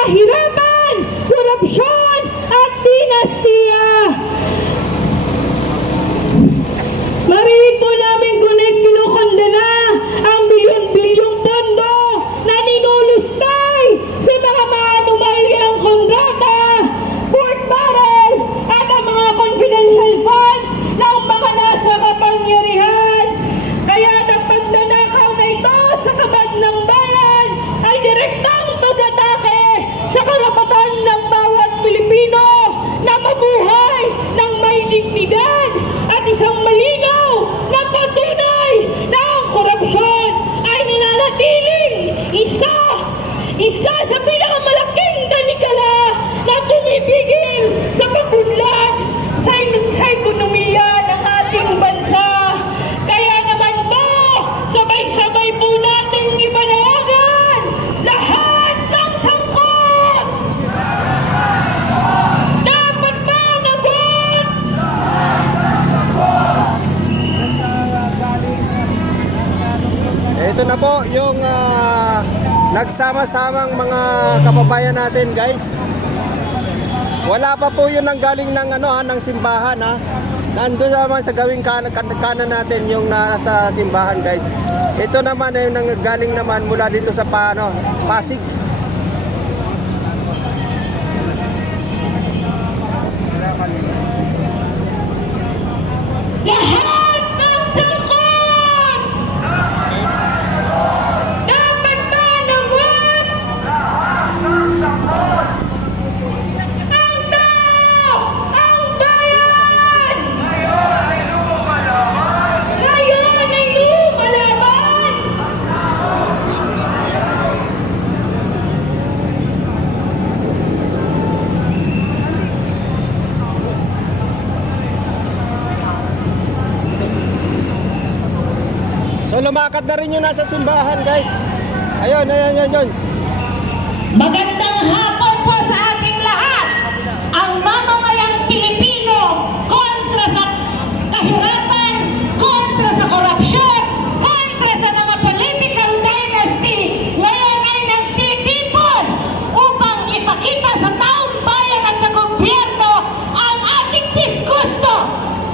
kahirapan, korupsyon at dinastiya. Mariin po namin kinukondena ang bilyon-bilyong pondo na ninulustay sa mga maanumalyang kontrata, port barrel at ang mga confidential funds ng mga nasa kapangyarihan. Kaya ang pagdanakaw na ito sa kabag ng bayan ay direktang pag-atake sa karapatan ng bawat Pilipino na mabuhay ng may dignidad at isang malinaw na patunay na ang korupsyon ay ninanatiling isa sa pinakamalaking daligala na pumipigil sa pag-unlad sa ekonomiya ng ating bansa. Kaya naman po, sabay-sabay po nating ipanawagan lahat ng sangkot. Dapat managot! Ito na po yung nagsama-samang mga kababayan natin, guys. Wala pa po yun ang galing ng ng simbahan, ha. Nandun naman sa gawing kanan natin yung nasa simbahan, guys. Ito naman ay galing naman mula dito sa Pasig. Lahat ng sangkot! Dapat managot! Ang tao! Ang bayan! Ngayon ay lumalaban! So lumakad na rin yung nasa simbahan, guys. Ayun. Magandang hapon po sa ating lahat. Ang mamamayang Pilipino kontra sa kahirapan, kontra sa korupsyon, kontra sa mga political dynasty, ngayon ay nagtitipon upang ipakita sa taong bayan at sa gobyerno ang ating disgusto.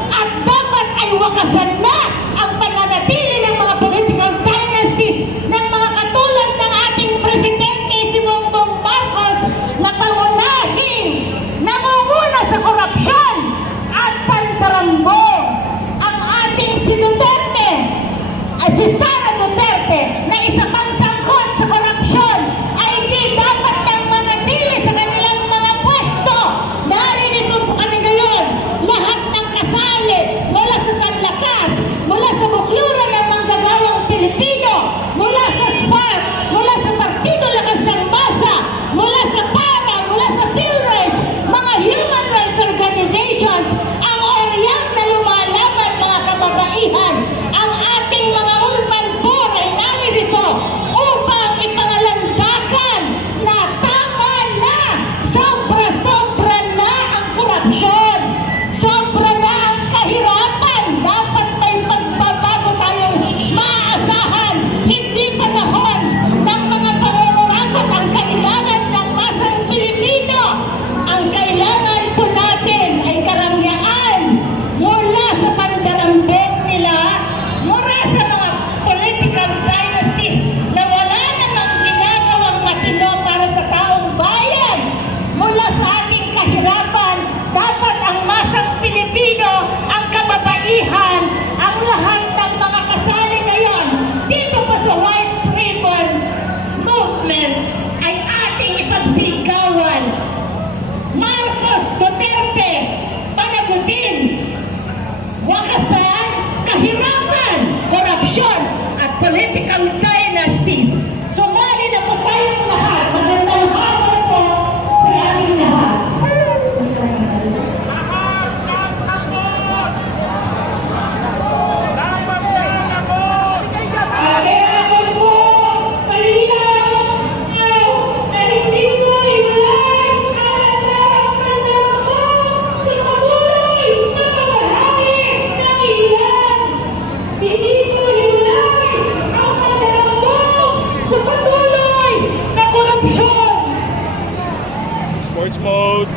At dapat ay wakasan na ang pananatili ng mga political dynasties ng mga katulad ng ating presidente si Bongbong Marcos na pangunahing nangunguna sa korupsyon at pandarambong. Ang ating si Duterte, si Sara Duterte, na isa pang sangkot sa korupsyon, ay di dapat nang manatili sa kanilang mga pwesto. Narinig po kami ngayon, lahat ng kasali mula sa Sanlakas, mula sa bukluran ng manggagawang Pilipino, mula sa SPAC, mula sa Partido Lakas ng Masa, mula sa PARA, mula sa PhilRights, mga human rights organizations, ang oryang na lumalaban, mga kababaihan, ang ating mga urban poor ay naririto upang ipangalandakan na tama na, sobra-sobra na ang korupsyon, sobra na ang kahirapan. Dapat may pagbabago tayong maaasahan. Hindi panahon ng mga pangungurakot ang kailangan ng masang Pilipino. Ang kailangan po natin ay karangyaan mula sa pandarambong nila, mula sa mga political dynasties na wala namang ginagawang matino para sa taong bayan. Mula sa ating kahirapan, dapat ang masang Pilipino, ang kababaihan, ang lahat ng mga kasali ngayon dito po sa White Ribbon Movement ay ating ipagsigawan. Marcos, Duterte, panagutin, wakasan, kahirapan, korupsyon at political dynasties. Sumali na po tayong lahat. Magandang hapon po sa ating lahat. Kailangan po, palinaw, na hindi mo Sports mode.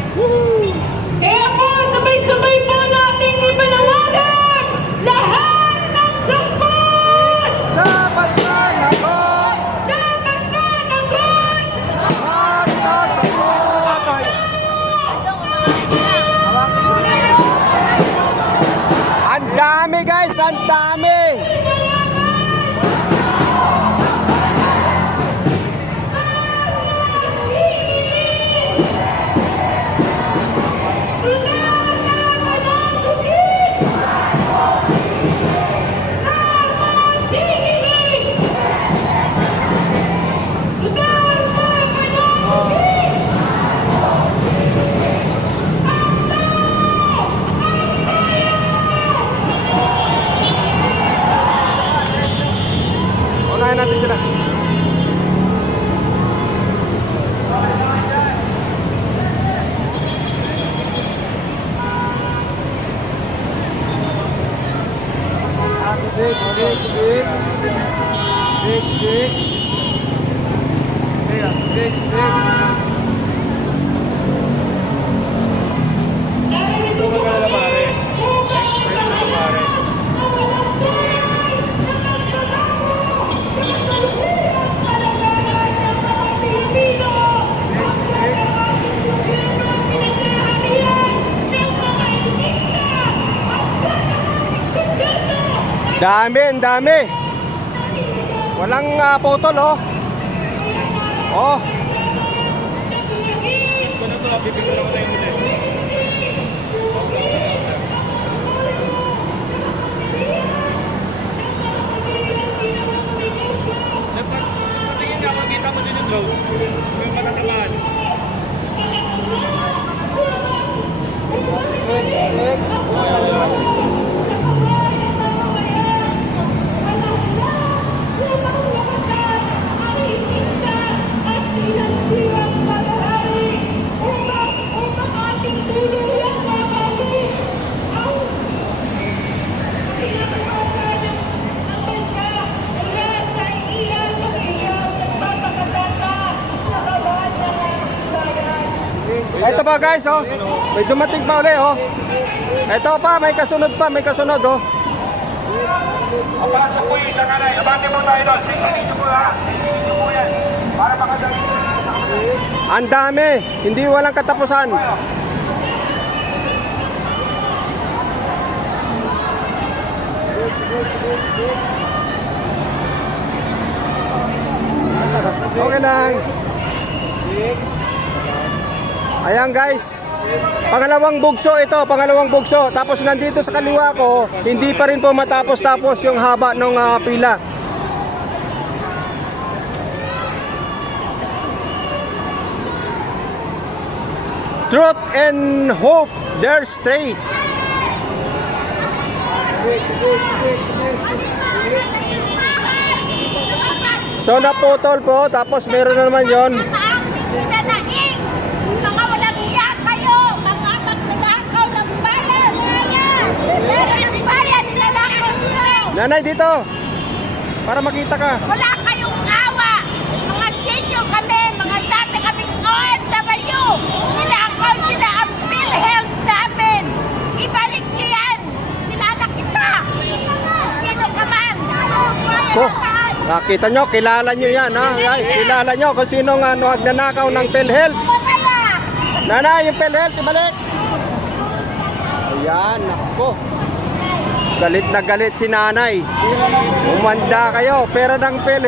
Kaya po, sabay-sabay po natin ipanawagan lahat ng sangkot! Dapat managot! Dapat managot! Lahat ng sangkot! Ang dami guys, ang dami! Unahin natin sila. Huwag ka na pare. Pare. Dami, ang dami. Walang putol, oh. Oh, Ko na to, bibigyan ko na yung ulit. Patingin nga, makita mo dyan yung drone. Yung matatamaan. ito pa guys, oh. May dumating pa uli, oh. Ito pa, may kasunod pa, may kasunod, oh. Papasok po yung isang anay. Abante po tayo doon. Sisiliso po ha. Sisiliso po yan. Para makadali po sa kapatid. Ang dami, hindi walang katapusan. Okay lang. Ayan guys, pangalawang bugso ito, pangalawang bugso. Tapos nandito sa kaliwa ko, hindi pa rin po matapos-tapos yung haba ng pila. Truth and hope, they're straight. So naputol po, tapos meron na naman yon. Nanaing! Mga walang iya kayo! Mga magnanakaw ng bayan! Ang bayan nilalakaw niyo! Nanay dito, para makita ka. Wala kayong awa! Mga senior kami, mga dati kaming OFW! Nilakaw nila ang PhilHealth namin! Ibalik niyo yan! Kilala kita! Sino ka man! Ko, nakita nyo, kilala nyo yan ha. Ay, kilala nyo kung sino nga nagnanakaw ng PhilHealth. Nanay, yung PhilHealth, ibalik. Ayan, ako. Galit na galit si nanay. Umanda kayo, pera ng PhilHealth.